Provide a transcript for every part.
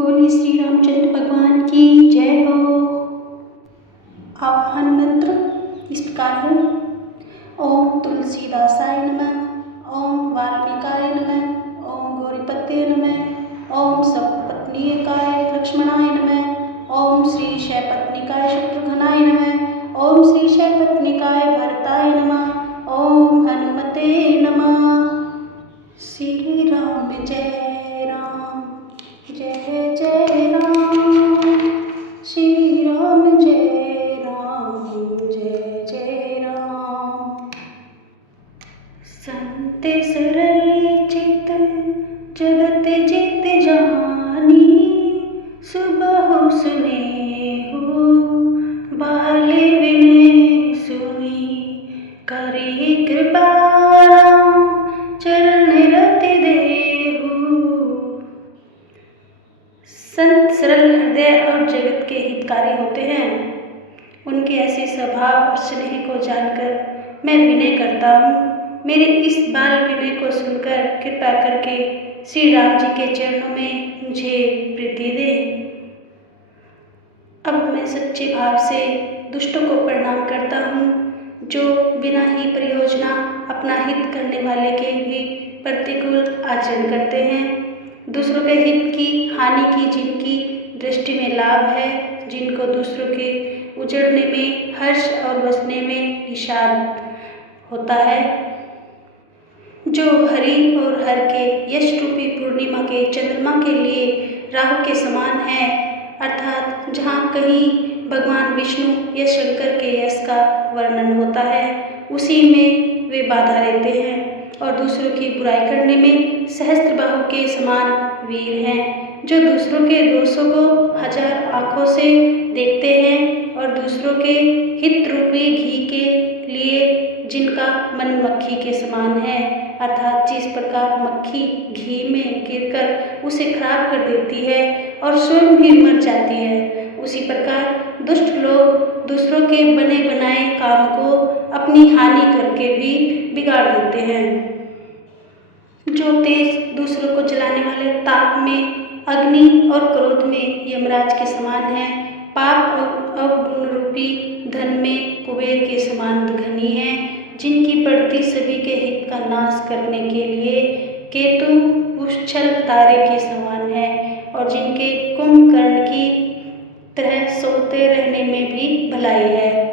बोलिए श्री रामचंद्र भगवान की जय हो। आवाहन मंत्र इस प्रकार है। ओम तुलसीदासाय नमः, ओम वाल्मीकाय नमः, ओम गौरीपते नमः, ओम सप्तपत्नीकाय लक्ष्मणाय नमः, ओम श्री शैपत्नीकाय शत्रुघ्नाय नमः, ओम श्री शैपत्नीकाय भरताय नमः, ओम हनुमते नमः। श्री राम जय राम, जय जय राम। श्री राम जय राम, जय जय राम। संत सरल चित जगत जित जानी, सुबह सुनेहु बाले विनय सुनी, करी कृपा राम चरण रति देहु। संत सरल हृदय और जगत के हितकारी होते हैं। उनके ऐसे स्वभाव और स्नेह को जानकर मैं विनय करता हूँ। मेरे इस बाल विनय को सुनकर कृपा करके श्री राम जी के चरणों में मुझे प्रीति दे। अब मैं सच्चे भाव से दुष्टों को प्रणाम करता हूँ, जो बिना ही प्रयोजना अपना हित करने वाले के भी प्रतिकूल आचरण करते हैं। दूसरों के हित की हानि की जिनकी दृष्टि में लाभ है, जिनको दूसरों के उजड़ने में हर्ष और बसने में निषाद होता है, जो हरि और हर के यश रूपी पूर्णिमा के चंद्रमा के लिए राहु के समान है, अर्थात जहाँ कहीं भगवान विष्णु या शंकर के यश का वर्णन होता है, उसी में वे बाधा रहते हैं और दूसरों की बुराई करने में सहस्त्रबाहु के समान वीर हैं, जो दूसरों के दोषों को हजार आँखों से देखते हैं और दूसरों के हित रूपी घी के लिए जिनका मन मक्खी के समान है, अर्थात जिस प्रकार मक्खी घी में गिरकर उसे खराब कर देती है और स्वयं भी मर जाती है, उसी प्रकार दुष्ट लोग दूसरों के बने बनाए काम को अपनी हानि करके भी बिगाड़ देते हैं। जो तेज दूसरों को जलाने वाले ताप में अग्नि और क्रोध में यमराज के समान है, पाप और अवगुण रूपी धन में कुबेर के समान धनी है, जिनकी बढ़ती सभी के हित का नाश करने के लिए केतु पुष्छल तारे के समान है और जिनके कुंभकर्ण की तरह सोते रहने में भी भलाई है।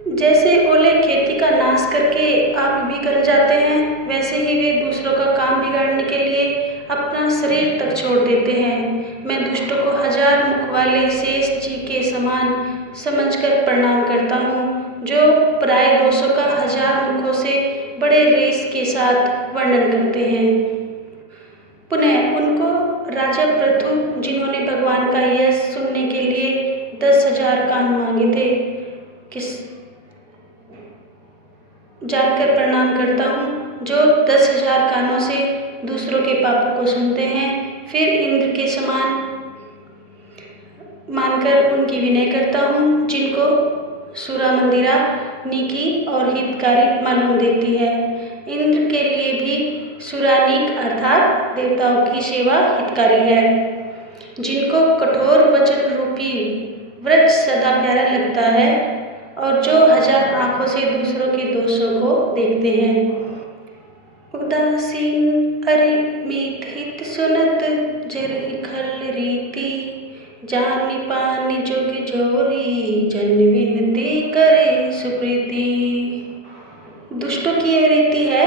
जैसे ओले खेती का नाश करके आप बिगड़ जाते हैं, वैसे ही वे दूसरों का काम बिगाड़ने के लिए अपना शरीर तक छोड़ देते हैं। मैं दुष्टों को हजार मुख वाले शेष जी के समान समझकर प्रणाम करता हूँ, जो पराये दोषों का हजार मुखों से बड़े रेस के साथ वर्णन करते हैं। पुनः उनको राजा पृथु, जिन्होंने भगवान का यश सुनने के लिए 10,000 कान मांगे थे, किस जानकर प्रणाम करता हूँ, जो 10,000 कानों से दूसरों के पापों को सुनते हैं, फिर इंद्र के समान मानकर उनकी विनय करता हूँ, जिनको सुरा मंदिरा नीकी और हितकारी मालूम देती है। इंद्र के लिए भी सुरानीक अर्थात देवताओं की सेवा हितकारी है, जिनको कठोर वचन रूपी व्रज सदा प्यारा लगता है और जो हजार आँखों से दूसरों के दोषों को देखते हैं। उदासीन अरिमित हित सुनत जरहि खल रीति, जानि पानि जुग जोरी जन विनती करे सुप्रीति। दुष्टों की यह रीति है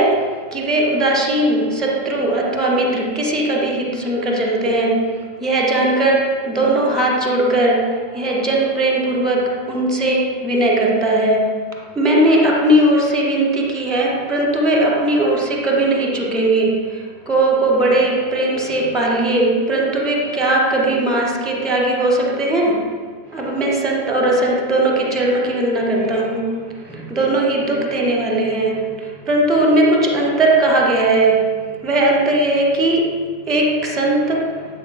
कि वे उदासीन शत्रु अथवा मित्र किसी का भी हित सुनकर जलते हैं। यह जानकर दोनों हाथ जोड़कर यह जन प्रेम पूर्वक उनसे विनय करता है। मैंने अपनी ओर से विनती की है, परंतु वे अपनी ओर से कभी नहीं चुकेंगे। को बड़े प्रेम से पालिए, परंतु वे क्या कभी मांस के त्यागी हो सकते हैं। अब मैं संत और असंत दोनों के चरणों की वंदना करता हूँ। दोनों ही दुख देने वाले हैं, परंतु उनमें कुछ अंतर कहा गया है। वह अंतर यह है कि एक संत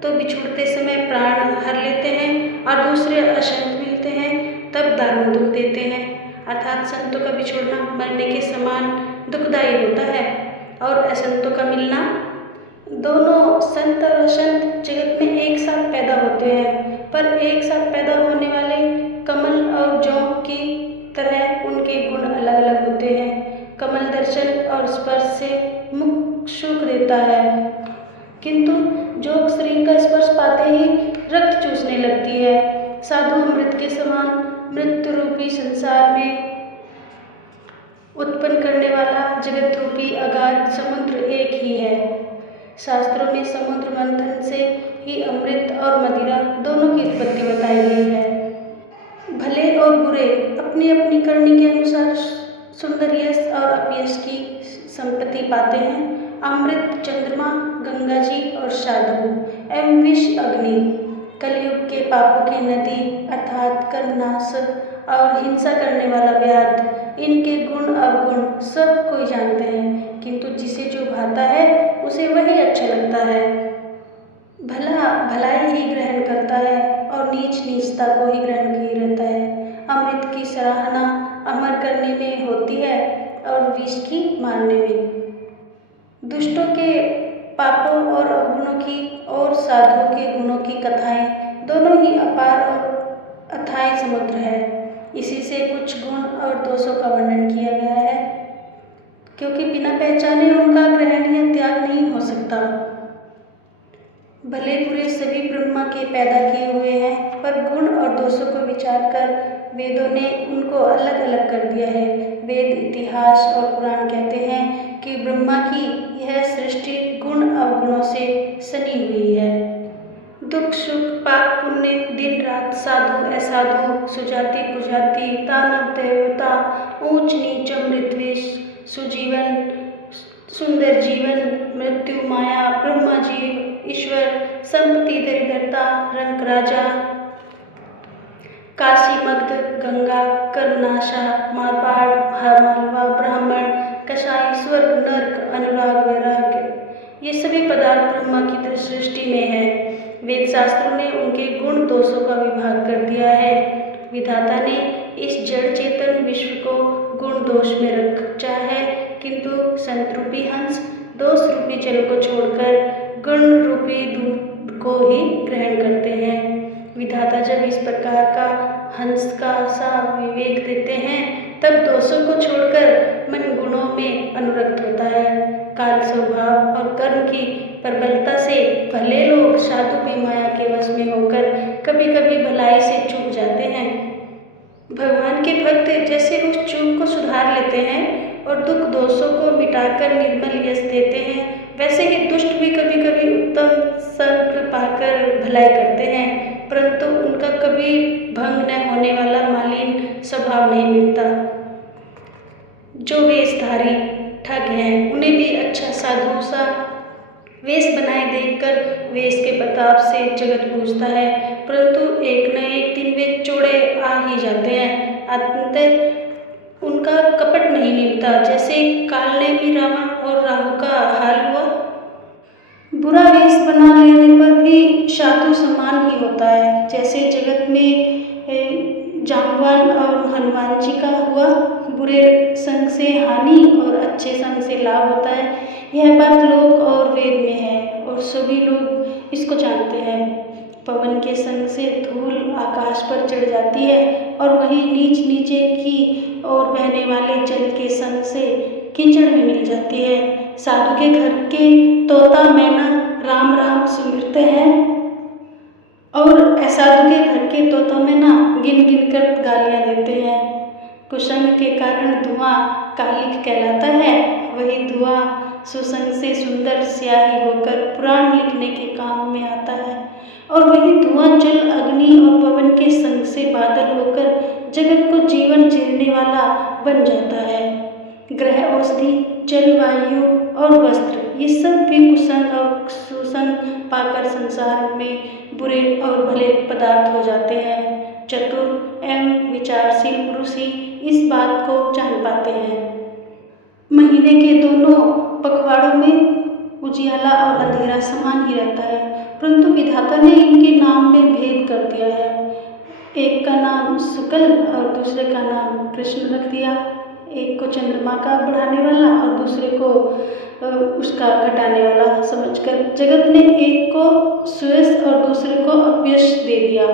तो बिछुड़ते समय प्राण हर लेते हैं और दूसरे असंत मिलते हैं तब दारुण दुख देते हैं, अर्थात संतों का बिछुड़ना मरने के समान दुखदायी होता है और असंतों का मिलना। दोनों संत और असंत जगत में एक साथ होते हैं, पर एक साथ पैदा होने वाले कमल और जौ की तरह उनके गुण अलग अलग होते हैं। कमल दर्शन और स्पर्श से मुख सुख देता है, किंतु जोग शरीर का स्पर्श पाते ही रक्त चूसने लगती है। साधु अमृत के समान मृत्यु रूपी संसार में उत्पन्न करने वाला जगत रूपी अगाध समुद्र एक ही है। शास्त्रों में समुद्र मंथन से ही अमृत और मदिरा दोनों की उत्पत्ति बताई गई है। भले और बुरे अपनी अपनी करनी के अनुसार सुंदर यश और अपयश की संपत्ति पाते हैं। अमृत चंद्रमा, गंगा जी और साधु एवं विष अग्नि कलयुग के पापों की नदी अर्थात कर्मनाश और हिंसा करने वाला व्याध, इनके गुण अवगुण सब कोई जानते हैं, किंतु जिसे जो भाता है उसे वही अच्छा लगता है। भला भलाई ही ग्रहण करता है और नीच नीचता को ही ग्रहण किए रहता है। अमृत की सराहना अमर करने में होती है और विष की मारने में। दुष्टों के पापों और अवगुणों की और साधुओं के गुणों की कथाएं दोनों ही अपार और अथाह समुद्र है। इसी से कुछ गुण और दोषों का वर्णन किया गया है, क्योंकि बिना पहचाने उनका ग्रहण या त्याग नहीं हो सकता। भले बुरे सभी ब्रह्मा के पैदा किए हुए हैं, पर गुण और दोषों को विचार कर वेदों ने उनको अलग अलग कर दिया है। वेद, इतिहास और पुराण कहते हैं कि ब्रह्मा की यह सृष्टि गुण अवगुणों से सनी हुई है। दुख सुख, पाप पुण्य, दिन रात, साधु असाधु, सुजाति कुजाति, दानव देवता, ऊंच नीच, अमृत विष, सुजीवन सुंदर जीवन, मृत्यु माया, ब्रह्मा जीव ईश्वर, संपत्ति दरिद्रता, रंक राजा, काशी मगध, गंगा, कर्मनाशा, मारवाड़, मालवा, ब्राह्मण, कसाई, स्वर्ग, नर्क, अनुराग, वैराग्य, ये सभी पदार्थ ब्रह्मा की सृष्टि में है। वेद शास्त्रों ने उनके गुण दोषों का विभाग कर दिया है। विधाता ने इस जड़ चेतन विश्व को गुण दोष में रखा है, किंतु संत रूपी हंस दोष रूपी जल को छोड़कर गुण रूपी दूध को ही ग्रहण करते हैं। विधाता जब इस प्रकार का हंस का सा विवेक देते हैं, तब दोषों को छोड़कर मन गुणों में अनुरक्त होता है। काल स्वभाव और कर्म की प्रबलता से भले लोग साधु की माया के वश में होकर कभी कभी भलाई से चूक जाते हैं। भगवान के भक्त जैसे उस चूक को सुधार लेते हैं और दुख दोषों को मिटाकर निर्मल यश देते हैं, वैसे ही दुष्ट भी कभी कभी उत्तम संकल्प पाकर भलाई करते हैं, परंतु उनका कभी भंग न होने वाला मालिन स्वभाव नहीं मिलता। जो वेशधारी ठग हैं, उन्हें भी अच्छा साधु सा वेश बनाए देखकर वेश के प्रताप से जगत पूजता है, परंतु एक न एक दिन वे चोड़े आ ही जाते हैं। अंततः उनका कपट नहीं निभता, जैसे काल ने भी रावण और राहु का हाल हुआ। बुरा वेश बना लेने पर भी साधु समान ही होता है, जैसे जगत में जाम्बवान और हनुमान जी का हुआ। बुरे संग से हानि और अच्छे संग से लाभ होता है। यह बात लोक और वेद में है और सभी लोग इसको जानते हैं। पवन के संग से धूल आकाश पर चढ़ जाती है और वहीं नीच नीचे की और बहने वाले जल के संग से कीचड़ में मिल जाती है। साधु के घर के तोता मैना राम राम सुमिरते हैं और असाधु के घर के तोता मैना गिन गिन कर गालियाँ देते हैं। कुसंग के कारण धुआं कालिक कहलाता है, वही धुआं सुसंग से सुंदर स्याही होकर पुराण लिखने के काम में आता है, और वही धुआं जल अग्नि और पवन के संग से बादल होकर जगत को जीवन जीने वाला बन जाता है। ग्रह, औषधि, जलवायु और वस्त्र, ये सब भी कुसंग और सुसंग पाकर संसार में बुरे और भले पदार्थ हो जाते हैं। चतुर एवं विचारशील पुरुष ही इस बात को जान पाते हैं। महीने के दोनों पखवाड़ों में उजियाला और अंधेरा समान ही रहता है, परंतु विधाता ने इनके नाम में भेद कर दिया है। एक का नाम शुक्ल और दूसरे का नाम कृष्ण रख दिया। एक को चंद्रमा का बढ़ाने वाला और दूसरे को उसका घटाने वाला समझकर जगत ने एक को सुयश और दूसरे को अपयश दे दिया।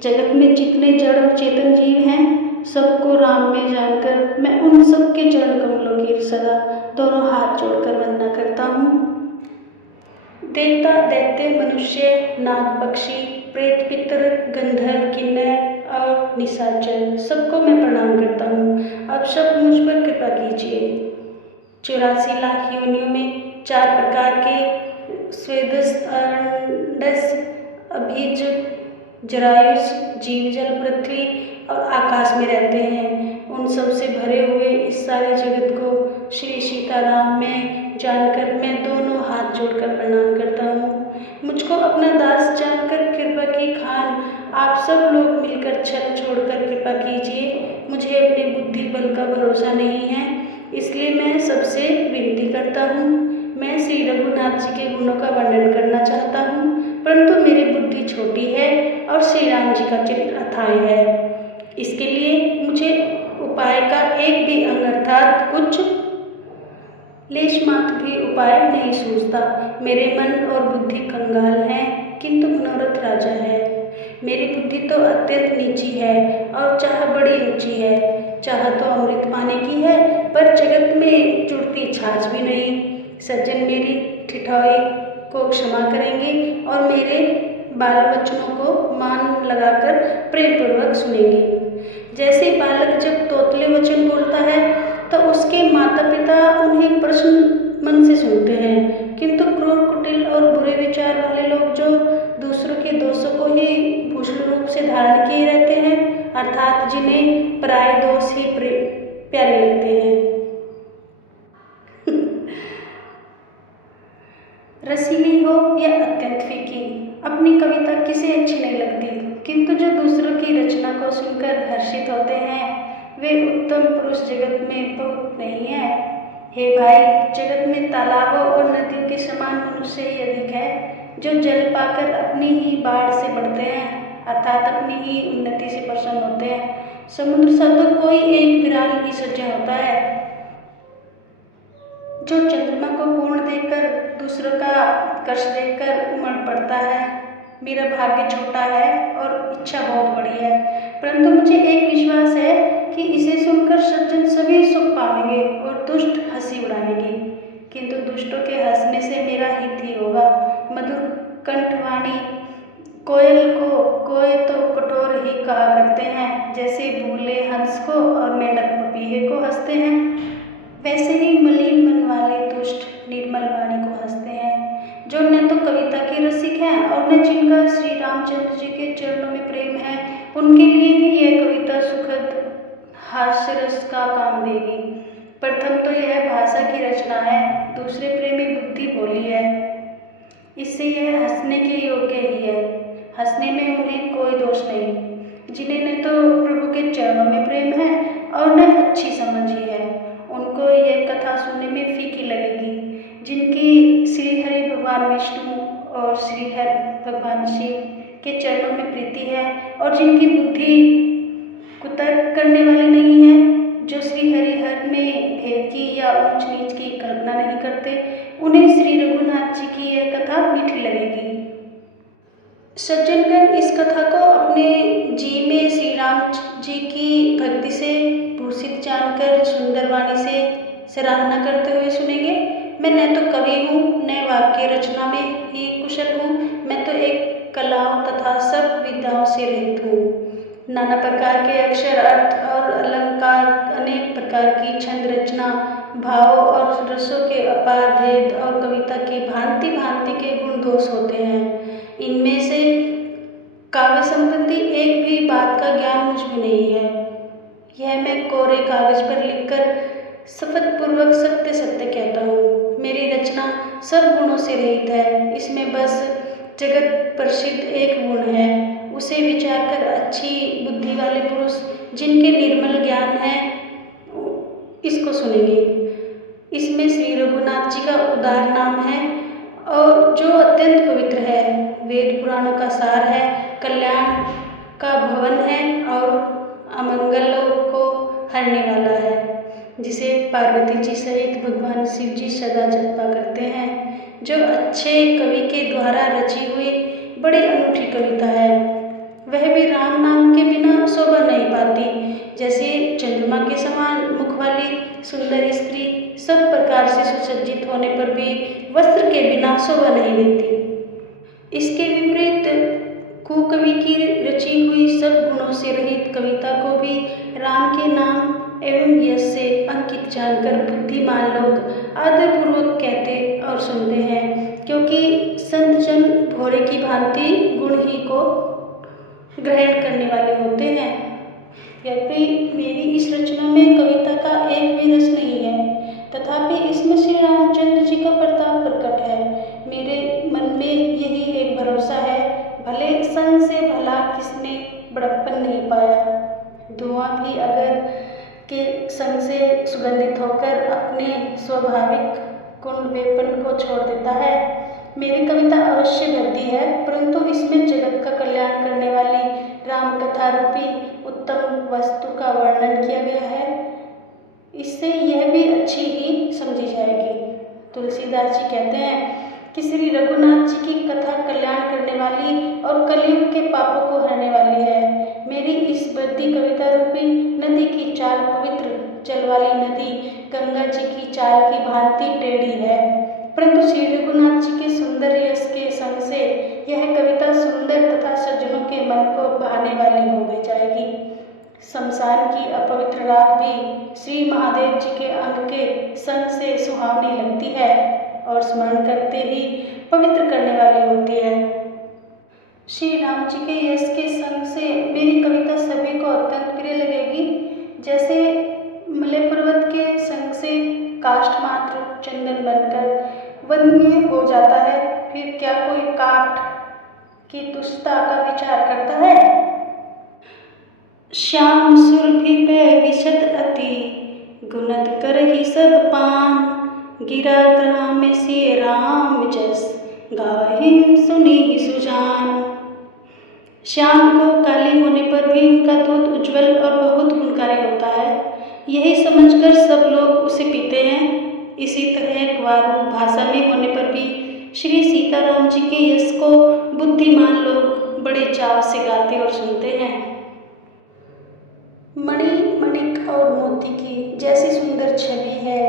जगत में जितने जड़ और चेतन जीव हैं, सबको राम में जानकर मैं उन सब के चरण कमलों की सदा दोनों हाथ जोड़कर वंदना करता हूँ। देवता, दैत्य, मनुष्य, नाग, पक्षी, प्रेत, पितर, गंधर्व, किन्नर और निशाचर, सबको मैं प्रणाम करता हूँ। आप सब मुझ पर कृपा कीजिए। 84 लाख योनियों में 4 प्रकार के स्वेदस, अरंडस, अभिज, जरायुष जीव जल, पृथ्वी और आकाश में रहते हैं। उन सब से भरे हुए इस सारे जगत को श्री सीताराम में जानकर मैं दोनों हाथ जोड़कर प्रणाम करता हूँ। मुझको अपना दास जानकर कृपा की खान आप सब लोग मिलकर छल छोड़कर कृपा कीजिए। मुझे अपने बुद्धि बल का भरोसा नहीं है, इसलिए मैं सबसे विनती करता हूँ। मैं श्री रघुनाथ जी के गुणों का वर्णन करना चाहता हूँ, परंतु मेरी बुद्धि छोटी है और श्री राम जी का चित्र अथाह है। इसके लिए मुझे उपाय का एक भी अंग अर्थात कुछ लेश मात्र भी उपाय नहीं सूझता। मेरे मन और बुद्धि कंगाल हैं, किंतु मनोरथ राजा है। मेरी बुद्धि तो अत्यंत नीची है और चाह बड़ी ऊंची है। चाह तो अमृत पाने की है, पर जगत में जुड़ती छाछ भी नहीं। सज्जन मेरी ठिठोई को क्षमा करेंगे और मेरे बाल वचनों को मान लगाकर प्रेम पूर्वक सुनेंगे। जैसे बालक जब तोतले वचन बोलता है तो उसके माता पिता उन्हें प्रसन्न मन से सुनते हैं, किंतु क्रूर, कुटिल और बुरे विचार वाले लोग जो दूसरों के दोषों को ही भूषण रूप से धारण किए रहते हैं, अर्थात जिन्हें पराये दोष ही प्यारे लगते हैं। रसीली हो या अत्यंत फीकी, अपनी कविता किसे अच्छी नहीं लगती, किंतु जो दूसरों की रचना को सुनकर हर्षित होते हैं, वे उत्तम पुरुष जगत में बहुत नहीं है। हे भाई, जगत में तालाबों और नदियों के समान मनुष्य ही अधिक है, जो जल पाकर अपनी ही बाढ़ से बढ़ते हैं, अर्थात अपनी ही उन्नति से प्रसन्न होते हैं। समुद्र सा तो कोई एक विराल ही सज्जन होता है, जो चंद्रमा को पूर्ण देखकर दूसरों का उत्कर्ष देखकर उमड़ पड़ता है। मेरा भाग्य छोटा है और इच्छा बहुत बड़ी है, परंतु मुझे एक विश्वास है कि इसे सुनकर सज्जन सभी सुख पाएंगे और दुष्ट हंसी उड़ाएंगे, किंतु दुष्टों के हंसने से मेरा हित ही होगा। मधुर कंठवाणी कोयल को कोय तो कठोर ही कहा करते हैं, जैसे भूले हंस को और मेंढक पपीहे को हंसते हैं, वैसे ही मलिन मन वाले दुष्ट निर्मल वाणी को हंसते हैं। जो न तो कविता के रसिक हैं और न जिनका श्री रामचंद्र जी के चरणों में प्रेम है, उनके लिए भी यह कविता सुखद हास्यरस का काम देगी। प्रथम तो यह भाषा की रचना है, दूसरे प्रेमी बुद्धि बोली है, इससे यह हंसने के योग्य ही है। हंसने में उन्हें कोई दोष नहीं। जिन्हें न तो प्रभु के चरणों में प्रेम है और न अच्छी समझ ही है, उनको यह कथा सुनने में फीकी लगेगी। जिनकी श्री हरि भगवान विष्णु और श्री हरि भगवान शिव के चरणों में प्रीति है और जिनकी बुद्धि कुतर्क करने वाली नहीं है, जो श्री हरिहर में भेद की या ऊंच नीच की कल्पना नहीं करते, उन्हें श्री रघुनाथ जी की यह कथा मीठी लगेगी। सज्जनगण इस कथा को अपने जी में श्री राम जी की भक्ति से भूषित जानकर सुंदर वाणी से सराहना करते हुए सुनेंगे। मैं न तो कवि हूँ, न वाक्य रचना में ही कुशल हूँ, मैं तो एक कलाओं तथा सब विद्याओं से रहित हूँ। नाना प्रकार के अक्षर, अर्थ और अलंकार, अनेक प्रकार की छंद रचना, भाव और रसों के अपार भेद और कविता के भांति भांति के गुण दोष होते हैं। इनमें से काव्य संबंधी एक भी बात का ज्ञान मुझ में नहीं है। यह मैं कोरे कागज पर लिखकर शपथपूर्वक सत्य सत्य कहता हूँ। मेरी रचना सब गुणों से रहित है, इसमें बस जगत प्रसिद्ध एक गुण है, उसे विचार कर अच्छी बुद्धि वाले पुरुष जिनके निर्मल ज्ञान है इसको सुनेंगे। इसमें श्री रघुनाथ जी का उदार नाम है और जो अत्यंत पवित्र है, वेद पुराणों का सार है, कल्याण का भवन है और अमंगलों को हरने वाला है, जिसे पार्वती जी सहित भगवान शिव जी सदा जपा करते हैं। जो अच्छे कवि के द्वारा रची हुई बड़ी अनूठी कविता है। वह भी राम नाम के बिना शोभा नहीं पाती। जैसे चंद्रमा के समान मुख वाली सुंदर स्त्री सब प्रकार से सुसज्जित होने पर भी वस्त्र के बिना शोभा नहीं देती। इसके विपरीत कुकवि की रची हुई सब गुणों से रहित कविता को भी राम के नाम एवं यश से अंकित जानकर बुद्धिमान लोग आदरपूर्वक कहते और सुनते हैं, क्योंकि संत जन भोरे की भांति गुण ही को ग्रहण करने वाले होते हैं। यद्यपि मेरी इस रचना में कविता का एक भी रस नहीं है, तथापि इसमें श्री रामचंद्र जी का प्रताप प्रकट है। मेरे मन में यही एक भरोसा है, भले सन से भला किसने बड़प्पन नहीं पाया। धुआं भी अगर के संग से सुगंधित होकर अपने स्वाभाविक कुंडवेपन को छोड़ देता है। मेरी कविता अवश्य गद्दी है, परंतु इसमें जगत का कल्याण करने वाली राम कथा रूपी उत्तम वस्तु का वर्णन किया गया है। इससे यह भी अच्छी ही समझी जाएगी। तुलसीदास जी कहते हैं कि श्री रघुनाथ जी की कथा कल्याण करने वाली और कलयुग के पापों को हरने वाली है। मेरी इस बढ़ती कविता रूपी नदी की चाल पवित्र जल वाली नदी गंगा जी की चाल की भांति टेढ़ी है, परंतु श्री रघुनाथ जी के सुंदर यश के संग से यह कविता सुंदर तथा सज्जनों के मन को बहाने वाली हो गई जाएगी। शमशान की अपवित्र राख भी श्री महादेव जी के अंग के संग से सुहावनी लगती है और स्मरण करते ही पवित्र करने वाली होती है। श्री राम जी के यश के संग से मेरी कविता सभी को अत्यंत प्रिय लगेगी। जैसे मलय पर्वत के संग से काष्ठ मात्र चंदन बनकर वन्य हो जाता है, फिर क्या कोई काठ की तुष्टता का विचार करता है। श्याम सुरभि पे विशद अति गुणत करहि सब पान, गिरा ग्राम से राम जस गाहिम सुनी सुजान। श्याम को काली होने पर भी उनका दूध उज्जवल और बहुत गुणकारी होता है, यही समझकर सब लोग उसे पीते हैं। इसी तरह ग्वारू भाषा में होने पर भी श्री सीताराम जी के यश को बुद्धिमान लोग बड़े चाव से गाते और सुनते हैं। मणि मणिक और मोती की जैसी सुंदर छवि है,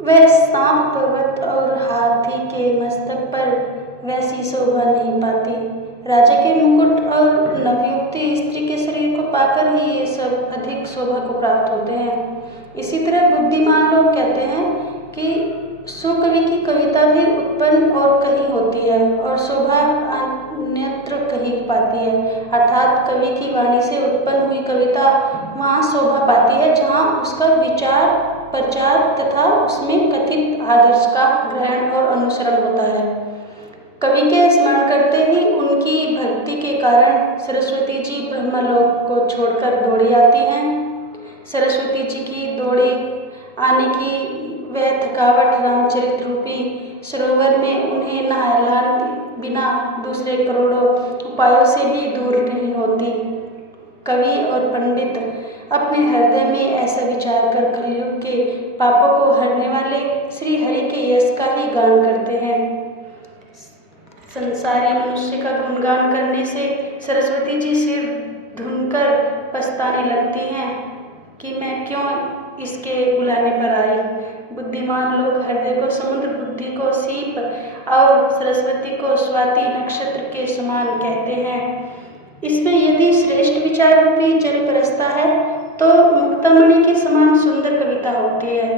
वह सांप पर्वत और हाथी के मस्तक पर वैसी शोभा नहीं पाती। राजा के मुकुट और नवयुवती स्त्री के शरीर को पाकर ही ये सब अधिक शोभा को प्राप्त होते हैं। इसी तरह बुद्धिमान लोग कहते हैं कि सुकवि की कविता भी उत्पन्न और कहीं होती है और शोभा अन्यत्र कहीं पाती है, अर्थात कवि की वाणी से उत्पन्न हुई कविता वहाँ शोभा पाती है जहाँ उसका विचार प्रचार तथा उसमें कथित आदर्श का ग्रहण और अनुसरण होता है। कवि के स्मरण करते ही उनकी भक्ति के कारण सरस्वती जी ब्रह्मलोक को छोड़कर दौड़ी आती हैं। सरस्वती जी की दौड़ी आने की वह थकावट रामचरित रूपी सरोवर में उन्हें नहलाने बिना दूसरे करोड़ों उपायों से भी दूर नहीं होती। कवि और पंडित अपने हृदय में ऐसा विचार कर कलयुग के पापों को हरने वाले श्री हरि के यश का ही गान करते हैं। संसारी मनुष्य का गुणगान करने से सरस्वती जी सिर धुनकर पछताने लगती हैं कि मैं क्यों इसके बुलाने पर आई। बुद्धिमान लोग हृदय को समुद्र, बुद्धि को सीप और सरस्वती को स्वाति नक्षत्र के समान कहते हैं। इसमें यदि श्रेष्ठ विचार रूपी जल बरसता है तो मुक्तामणि के समान सुंदर कविता होती है।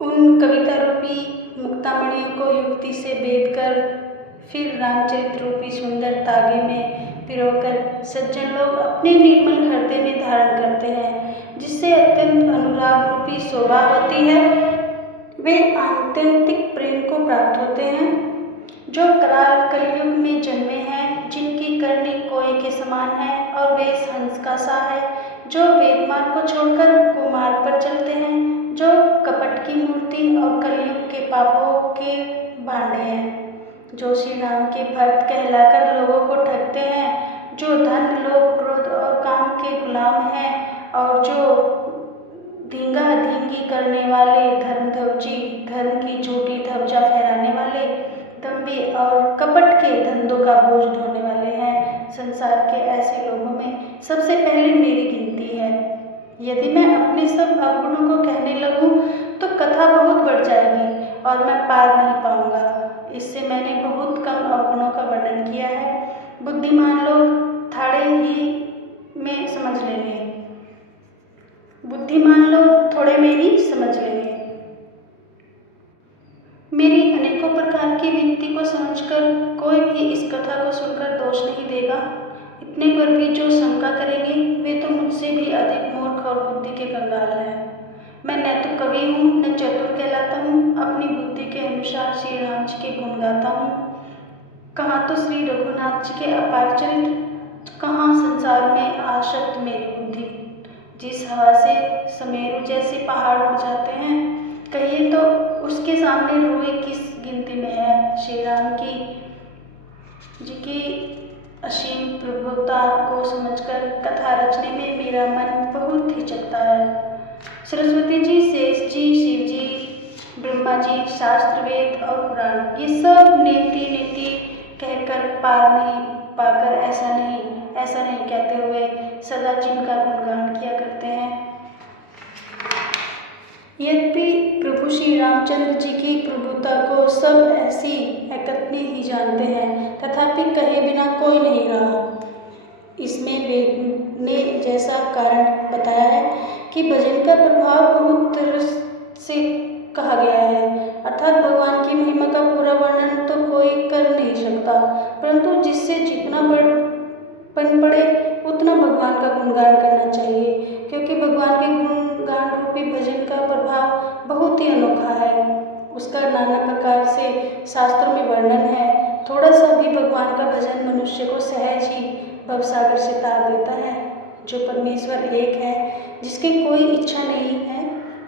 उन कविता रूपी मुक्तामणियों को युक्ति से बेध कर फिर रामचरित रूपी सुंदर तागे में पिरोकर सज्जन लोग अपने निर्मल हृदय में धारण करते हैं, जिससे अत्यंत अनुराग रूपी शोभा होती है। वे आत्यंतिक प्रेम को प्राप्त होते हैं। जो कराल कलयुग में जन्मे हैं, जिनकी करनी कोए के समान है और वेश हंस का सा है, जो वेदमार्ग को छोड़कर कुमार्ग पर चलते हैं, जो कपट की मूर्ति और कलयुग के पापों के भांडे हैं, जो श्री राम के भक्त कहलाकर लोगों को ठगते हैं, जो धन लोभ क्रोध और काम के गुलाम हैं और जो धींगा धींगी करने वाले धर्मध्वजी, धर्म की झूठी ध्वजा फहराने वाले, दंभे और कपट के धंधों का बोझ ढोने वाले हैं। संसार के ऐसे लोगों में सबसे पहले मेरी गिनती है। यदि मैं अपने सब अवगुणों को कहने लगूं तो कथा बहुत बढ़ जाएगी और मैं पार नहीं पाऊंगा। इससे मैंने बहुत कम अवगुणों का वर्णन किया है। बुद्धिमान लोग थोड़े में ही समझ लेंगे। मेरी अनेकों प्रकार की विनती को समझकर कोई भी इस कथा को सुनकर दोष नहीं देगा। इतने पर भी जो शंका करेंगे वे तो मुझसे भी अधिक मूर्ख और बुद्धि के कंगाल हैं। मैं न तो कवि हूँ न चतुर कहलाता हूँ। अपनी बुद्धि के अनुसार श्री राम जी के गुण गाता हूँ। कहाँ तो श्री रघुनाथ जी के अपार चरित्र, कहाँ संसार में आसक्त मेरी बुद्धि। जिस हवा से समेरु जैसे पहाड़ उड़ जाते हैं, कहिए तो उसके सामने रुए किस गिनती में है। श्री राम जी की असीम प्रभुता को समझकर कथा रचने में मेरा मन बहुत हिचकता है। सरस्वती जी, शेष जी, शिव जी, ब्रह्मा जी, शास्त्र, वेद और पुराण ये सब नेति नेति कहकर पार नहीं पाकर ऐसा नहीं कहते हुए सदा जिनका गुणगान किया करते हैं। यद्यपि प्रभु श्री रामचंद्र जी की प्रभुता को सब ऐसी एकत्नी ही जानते हैं, तथापि कहे बिना कोई नहीं रहा। इसमें वेद ने जैसा कारण बताया है कि भजन का प्रभाव बहुत तरह से कहा गया है, अर्थात भगवान की महिमा का पूरा वर्णन तो कोई कर नहीं सकता, परंतु जिससे जितना बड़पन पड़े उतना भगवान का गुणगान करना चाहिए, क्योंकि भगवान के गुणगान रूपी भजन का प्रभाव बहुत ही अनोखा है। उसका नाना प्रकार से शास्त्रों में वर्णन है। थोड़ा सा भी भगवान का भजन मनुष्य को सहज ही भवसागर से तार देता है। जो परमेश्वर एक है, जिसकी कोई इच्छा नहीं है,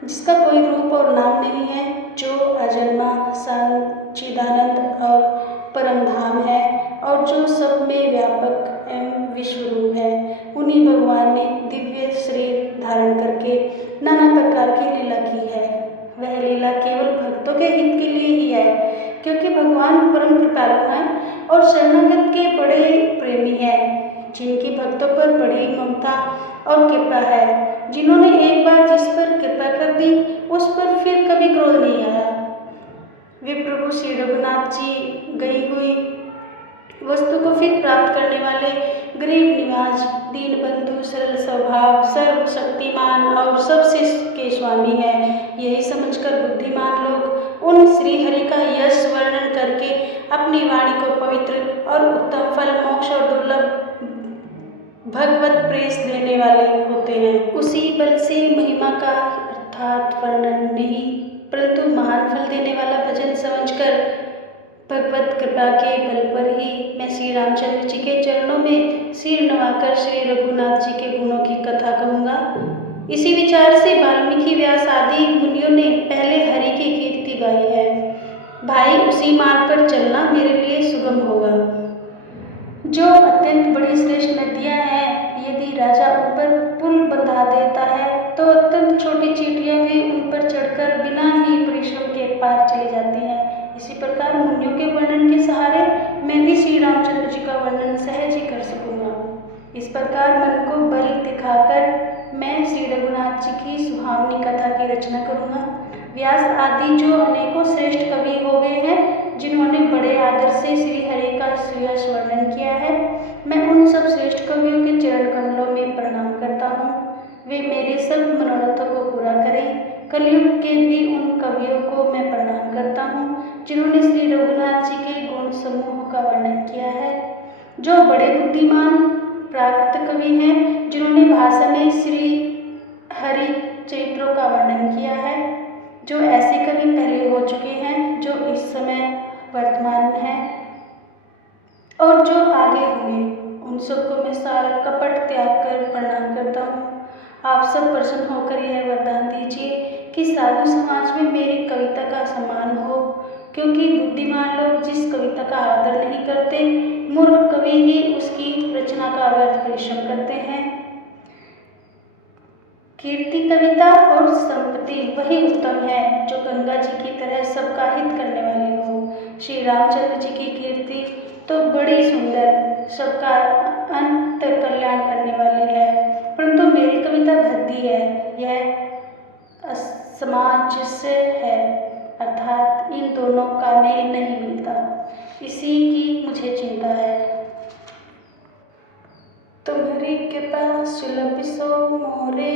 जिसका कोई रूप और नाम नहीं है, जो अजन्मा, सच्चिदानंद और परम धाम है और जो सब में व्यापक एवं विश्वरूप है, उन्हीं भगवान ने दिव्य शरीर धारण करके नाना प्रकार की लीला की है। वह लीला केवल भक्तों के हित के लिए ही है, क्योंकि भगवान परम कृपालु हैं और शरणागत के बड़े प्रेमी हैं, जिनकी भक्तों पर बड़ी ममता और कृपा है। जिन्होंने एक बार जिस पर कृपा कर दी उस पर फिर कभी क्रोध नहीं आया। वे प्रभु श्री रघुनाथ जी गई हुई वस्तु को फिर प्राप्त करने वाले गरीब निवाज, दीन बंधु, सरल स्वभाव, सर्वशक्तिमान और सब शिष्ट के स्वामी हैं। यही समझकर बुद्धिमान लोग उन श्री हरि का यश वर्णन करके अपनी वाणी को पवित्र और उत्तम फल, मोक्ष और दुर्लभ भगवत प्रेस देने वाले होते हैं। उसी बल से महिमा का अर्थात वर्णन नहीं, परंतु महान फल देने वाला भजन समझकर भगवत कृपा के बल पर ही मैं श्री रामचंद्र जी के चरणों में सिर नवाकर श्री रघुनाथ जी के गुणों की कथा कहूँगा। इसी विचार से वाल्मीकि, व्यास आदि मुनियों ने पहले हरि की कीर्ति गाई है। भाई, उसी मार्ग पर चलना मेरे लिए सुगम होगा। जो अत्यंत बड़ी श्रेष्ठ नदियाँ हैं, यदि राजा उन पर पुल बंधा देता है तो अत्यंत छोटी चींटियाँ भी उन पर चढ़कर बिना ही परिश्रम के पार चली जाती हैं। इसी प्रकार मुनियों के वर्णन के सहारे मैं भी श्री रामचंद्र जी का वर्णन सहज ही कर सकूँगा। इस प्रकार मन को बल दिखाकर मैं श्री रघुनाथ जी की सुहावनी कथा की रचना करूँगा। व्यास आदि जो अनेकों श्रेष्ठ कवि हो गए हैं, जिन्होंने बड़े आदर से श्री हरि का सुयश वर्णन किया है, मैं उन सब श्रेष्ठ कवियों के चरण कमलों में प्रणाम करता हूँ। वे मेरे सब मनोरथों को पूरा करें। कलयुग के भी उन कवियों को मैं प्रणाम करता हूँ, जिन्होंने श्री रघुनाथ जी के गुण समूह का वर्णन किया है। जो बड़े बुद्धिमान प्राकृत कवि हैं, जिन्होंने भाषा में श्री हरि चरित्रों का वर्णन किया है। जो ऐसे कवि पहले हो चुके हैं, जो इस समय वर्तमान में हैं और जो आगे होंगे, उन सबको मैं सारा कपट त्याग कर प्रणाम करता हूँ। आप सब प्रसन्न होकर यह वरदान दीजिए कि साधु समाज में मेरी कविता का सम्मान हो, क्योंकि बुद्धिमान लोग जिस कविता का आदर नहीं करते, मूर्ख कवि ही उसकी रचना का व्यर्थ परिश्रम करते हैं। कीर्ति, कविता और संपत्ति वही उत्तम है जो गंगा जी की तरह सबका हित करने वाली हो। श्री रामचंद्र जी की कीर्ति तो बड़ी सुंदर, सबका अंत कल्याण करने वाली है, परंतु मेरी कविता भद्दी है, यह असमंजस है, अर्थात इन दोनों का मेल नहीं मिलता, इसी की मुझे चिंता है। तुम्हारी कृपा सुलभ सो मोरे,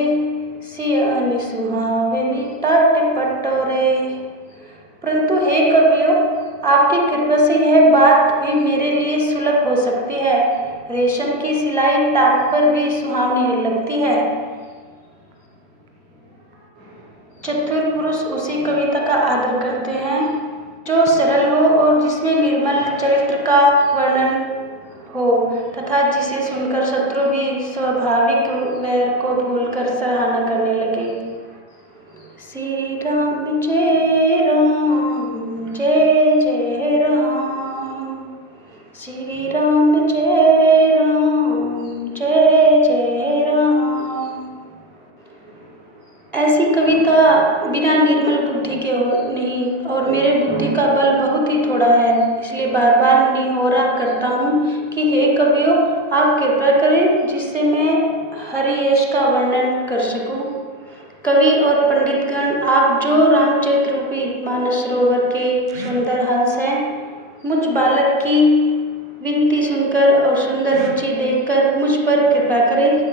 सियानी सुहावनी टाट पटोरे। परंतु हे कवियों, आपकी कृपा से यह बात भी मेरे लिए सुलभ हो सकती है। रेशम की सिलाई टाट पर भी सुहावनी लगती है। चतुर पुरुष उसी कविता का आदर करते हैं जो सरल हो और जिसमें निर्मल चरित्र का वर्णन हो तथा जिसे सुनकर शत्रु भी स्वाभाविक वैर को भूलकर सराहना करने लगे। श्री राम जय राम जय जय राम, श्री राम जय राम जय जय राम। ऐसी कविता बिना निर्मल बुद्धि के नहीं, और मेरे बुद्धि का बल बहुत ही थोड़ा है, इसलिए बार बार निहोरा करता हूँ कि हे कवियों, आप कृपा करें जिससे मैं हरि यश का वर्णन कर सकूं। कवि और पंडितगण, आप जो रामचरित रूपी मानस सरोवर के सुंदर हंस हैं, मुझ बालक की विनती सुनकर और सुंदर रुचि देखकर मुझ पर कृपा करें।